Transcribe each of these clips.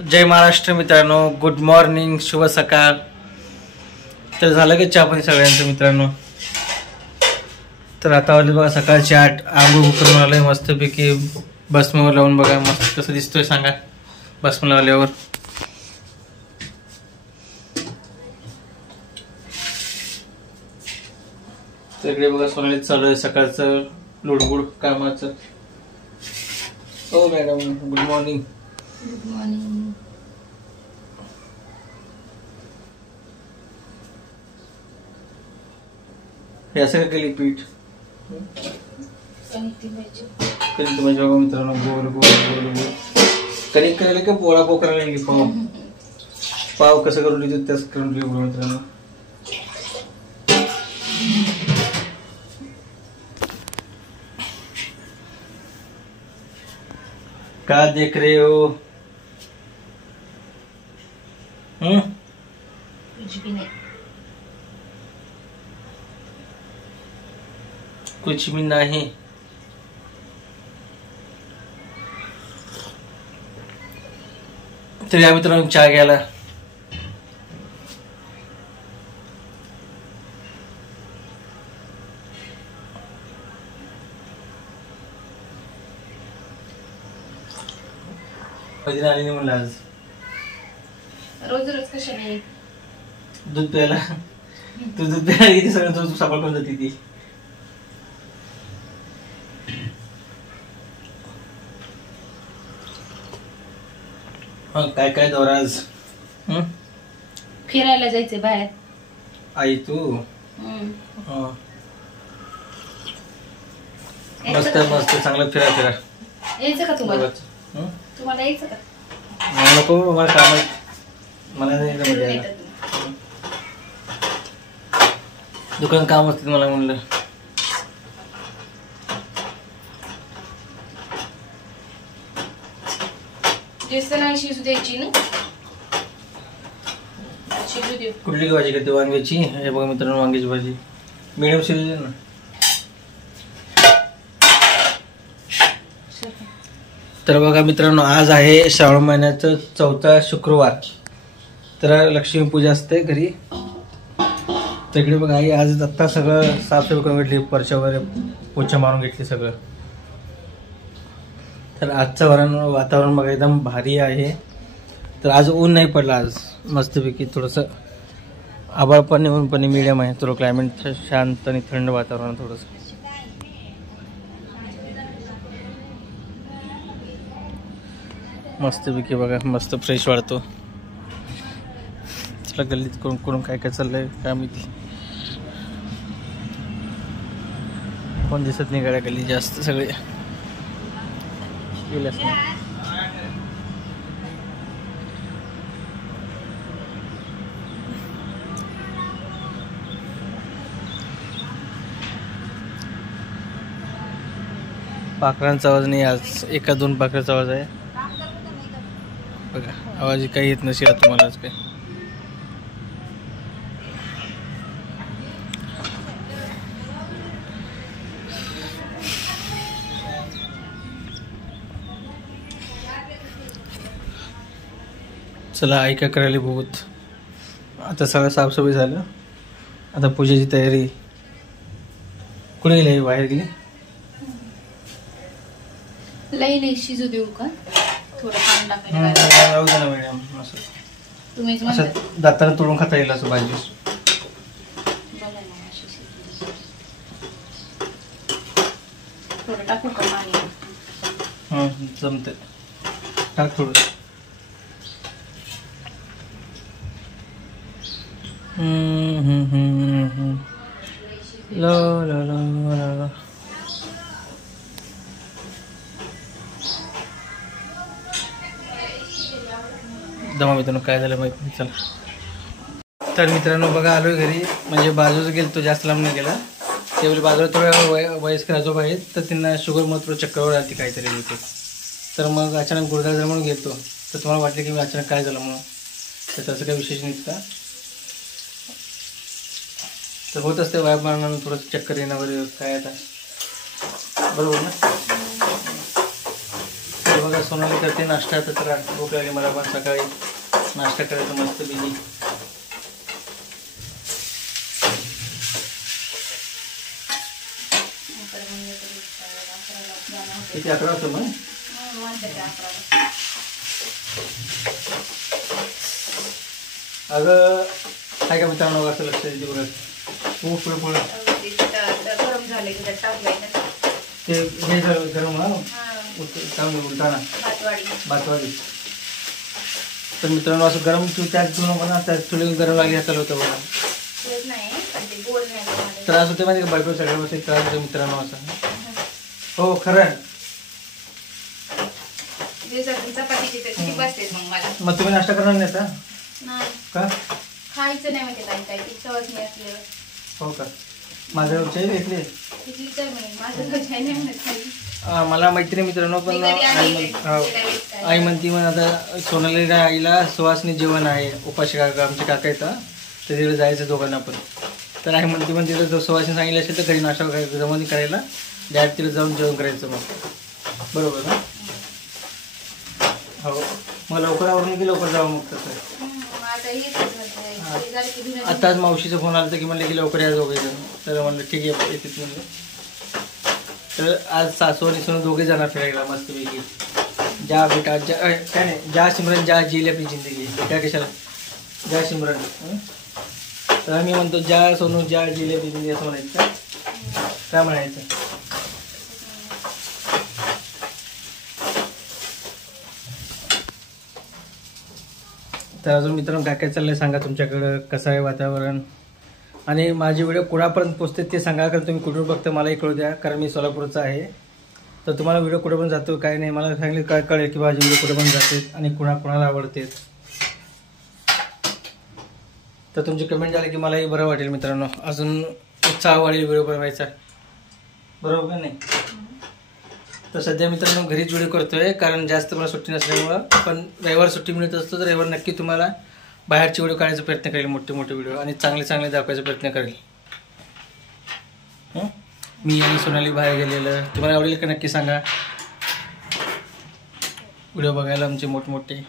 जय महाराष्ट्र मित्रांनो, good morning, शुभ सकाळ. तर झालं का चहा पाणी सगळ्यांचं मित्रांनो? तर आता वाजले बघा सकाळचे 8. आंघोळ करून आलोय मस्तपैकी भस्मावर लावून. बघा मस्त कसं दिसतोय सांगा भस्म लावल्यावर. तर इकडे बघा सोनाली चालू आहे सकाळचं लुडबुड कामाचं. हो madam, good morning. Good morning. हे असं का केली पीठ? कणिक म्हणजे बघा मित्रांनो गोल गोल गोल गोल कणिक करायला का पोळा पो करायला की पाव पाव कसं करून लिहितो त्याच करून लिहू मित्रांनो. क्या देख रहे हो? कुछ भी नहीं. कुछ भी नहीं. तर या मित्रांनो चहा घ्यायला. कधी आली नाही म्हणलं आज. रोज रोज कशाने दूध प्यायला. तू दूध प्यायला किती सगळं दूध सापड करून जाते ती. काय काय दौरा आज? फिरायला जायचंय बाहेर. आई तू मस्त मस्त चांगलं फिरा फिरा. यायचं का तुम्हाला? तुम्हाला यायचं का? मला नको, मला काम आहे. मला नाही यायचं मजा यायला. दुकान काम असते मला म्हणलं. नाही शिजू द्यायची ना. शिजू दे. कुठली भाजी करते? वांग्याची. हे बघा मित्रांनो वांग्याची भाजी मिडियम शिजू दे ना. तर बघा मित्रांनो आज आहे श्रावण महिन्याचं 4था शुक्रवार. तर लक्ष्मी पूजा असते घरी. तर इकडे बघा आई आज आत्ता सगळं साफसफाई करून घेतली. परशा वगैरे पोछा मारून घेतली सगळं. तर आजचं वातावरण बघा एकदम भारी आहे. तर आज ऊन नाही पडलं. आज मस्तपैकी थोडंसं आभाळपणे ऊनपणे मिडियम आहे. थोडं क्लायमेट शांत आणि थंड वातावरण थोडंसं. मस्तपैकी बघा मस्त फ्रेश वाढतो. चला गल्लीत कोण कोण काय काय चाललंय काय माहिती. कोण दिसत नाही गाड्या गल्ली जास्त सगळे गेले असते. पाखरांचा आवाज नाही आज. 1-2 पाखरांचा आवाज आहे बघा. आवाज काही येत नसेल तुम्हाला आज काय. चला आई काय करायला बहुत. आता सगळं साफसफाई झालं. आता पूजेची तयारी. कुठे गेली? बाहेर गेली. लई शिजू देऊ का? थोडं पाणी टाकायला मॅडम. असं तुम्हीच असं दाताने तोडून खाता येईल असं भाजी. थोडं टाकू का पाणी? जमते. टाक थोडं. ला ला ला ला ला. दमा मित्रांनो काय झालं माहिती नाही. चला तर मित्रांनो बघा आलोय घरी. म्हणजे बाजूच गेलो, जास्त लांब नाही गेला. त्यावेळी बाजूला थोड्या वयस्कर आजोबा आहेत. तर त्यांना शुगरमुळे थोडं चक्करवर आली काहीतरी होते. तर मग अचानक गुडघा झाला म्हणून गेलो. तर तुम्हाला वाटलं की मी अचानक काय झालं म्हणून. तर तसं काही विशेष नाही का. तर होत असते वाया मारणार थोडंसं चक्कर येणं वगैरे काय आता बरोबर ना. बघा सोनाली करते नाश्ता. तर भूक लागली मला पण सकाळी नाश्ता करायचा मस्त बिगी. किती 11 होतं मग. अगं काय का मित्रांनो असं लक्ष द्यायची बघा. खूप पुढे पुढे गरम झाले की ते हे गरम चांगलं उलटाना भातवाडी. तर मित्रांनो असं गरम त्यात घेऊन म्हणा त्या चुली गरम लागली हाताला होतं बघा. त्रास होते माहिती का बायको सगळ्या गोष्टी त्रास होतो मित्रांनो असं. हो खरं. मग तुम्ही नाश्ता करणार नाही आता का? खायचं नाही म्हणजे काही सवच नाही असल्यावर. हो का. माझ्या रोजच्याही घेतले मला मैत्री मित्रांनो पण आई म्हणती मग आता सोनालीला आईला सुवासनी जेवण आहे उपाशी काका आमचे काका येतात तर तिकडे जायचं दोघांना पण. तर आई म्हणती मग तिथं सुवासनी सांगितलं असेल तर घरी नाश्ता जमवणी करायला डायरेक्ट तिला जाऊन जेवण करायचं मग. बरोबर ना. हो मग लवकर आवरून की लवकर जावं मग तसं. आताच मावशीचा फोन आला की म्हणलं की लवकर या दोघेजण. तर म्हणलं ठीक आहे येते म्हणलं. तर आज सासू आणि सोनू दोघे जाणार फिरायला मस्तपैकी. जा बेटा जा काय नाही जा सिमरन जा जील आपली जिंदगी काय कशाला जा सिमरन. तर मी म्हणतो जा सोनू जा जील आपली जिंदगी असं म्हणायचं काय म्हणायचं. तर अजून मित्रांनो काय काय चाललंय सांगा तुमच्याकडं कसं आहे वातावरण आणि माझे व्हिडिओ कुणापर्यंत पोचते ते सांगा. कारण तुम्ही कुठून बघता मलाही कळू द्या कारण मी सोलापूरचा आहे. तर तुम्हाला व्हिडिओ कुठे पण जातो काय नाही मला सांगितलं काय कळेल की माझे व्हिडिओ कुठे पण जाते आणि कुणाला आवडते. तर तुमची कमेंट झाली की मलाही बरं वाटेल मित्रांनो. अजून उत्साह वाढेल व्हिडिओ बनवायचा. बरोबर का नाही. तर सध्या मित्रांनो घरीच व्हिडिओ करतोय कारण जास्त मला सुट्टी नसल्यामुळं. पण रविवार सुट्टी मिळत असतो तर रविवार नक्की तुम्हाला बाहेरचे व्हिडिओ काढायचा प्रयत्न करेल. मोठे व्हिडिओ आणि चांगले दाखवायचा प्रयत्न करेल. मी आणि सोनाली बाहेर गेलेलं तुम्हाला आवडेल का नक्की सांगा. व्हिडिओ बघायला आमचे मोठमोठे.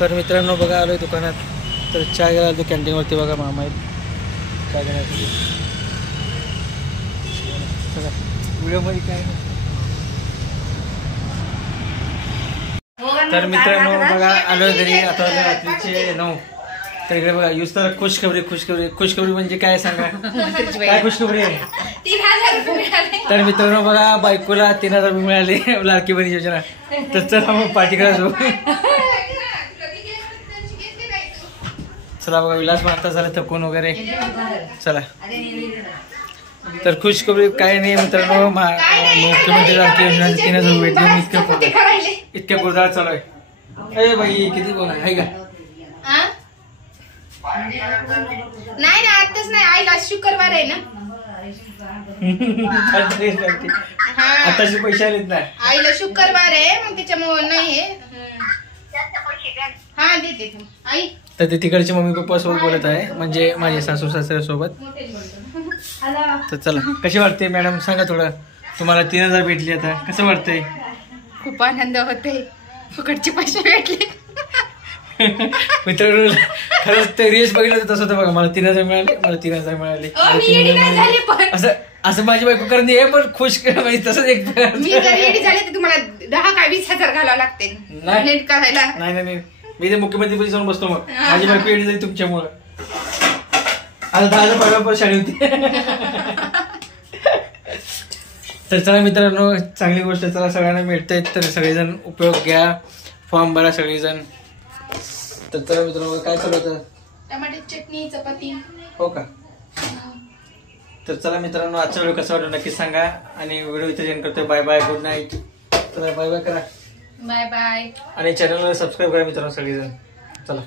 तर मित्रांनो बघा आलोय दुकानात. तर चहा घ्यायला आलो कॅन्टीनवरती बघा मामा आहेत चहा घेण्यासाठी. व्हिडिओमध्ये काय तर मित्रांनो बघा आलोय घरी आता रात्रीचे 9. तर इकडे बघा यूज तर खुशखबरी म्हणजे काय सांगा काय खुशखबरी आहे. तर मित्रांनो बघा बायकोला 3000 रुपये मिळाले लाडकी बहीण योजना. तर चला मग पार्टी करायचो. चला बघा विलास पण आता झालं थकून वगैरे. चला तर खुशखबरी काय नाही मित्रांनो मुख्यमंत्री लाडकी योजना 3000 रुपये इतक्या गुरदार चालू आहे. ए बाई किती बोला आहे का. नाही आताच नाही आईला शुक्रवार आहे ना. आताचे पैसे आलेत ना आईला शुक्रवार आहे मग त्याच्यामुळे नाही हा देते आई. तर ते तिकडची मम्मी पप्पा सोबत बोलत आहे म्हणजे माझे सासू सासऱ्यासोबत. तर चला कशी वाटते मॅडम सांगा थोडं. तुम्हाला 3000 भेटली आता कसं वाटतंय. खूप आनंद होते फुकटचे पैसे भेटले. मित्रांनो खरंच ते रेस बघितलं तर तसं होतं बघा. मला 3000 मिळाले मला 3000 मिळाले असं माझी बायको करणे आहे पण खुश म्हणजे तसंच एक झाले तुम्हाला 10 का 20,000 घालावं लागते नाही करायला. नाही मी ते मुख्यमंत्री पदी जाऊन बसतो मग माझी बायको येडी झाली तुमच्यामुळं. आता 10,000 पगार शाळी होती. तर चला मित्रांनो चांगली गोष्ट चला सगळ्यांना मिळते तर सगळेजण उपयोग घ्या. फॉर्म भरा सगळेजण. तर चला मित्रांनो काय चालू होतं टमाट्याची चटणी चपाती. हो का. तर चला मित्रांनो आजचा व्हिडिओ कसा वाटतो नक्की सांगा आणि व्हिडिओ इथे एंड करतोय. Bye bye good night. चला बाय बाय करा. बाय बाय आणि चॅनलला सबस्क्राईब करा मित्रांनो सगळेजण. चला.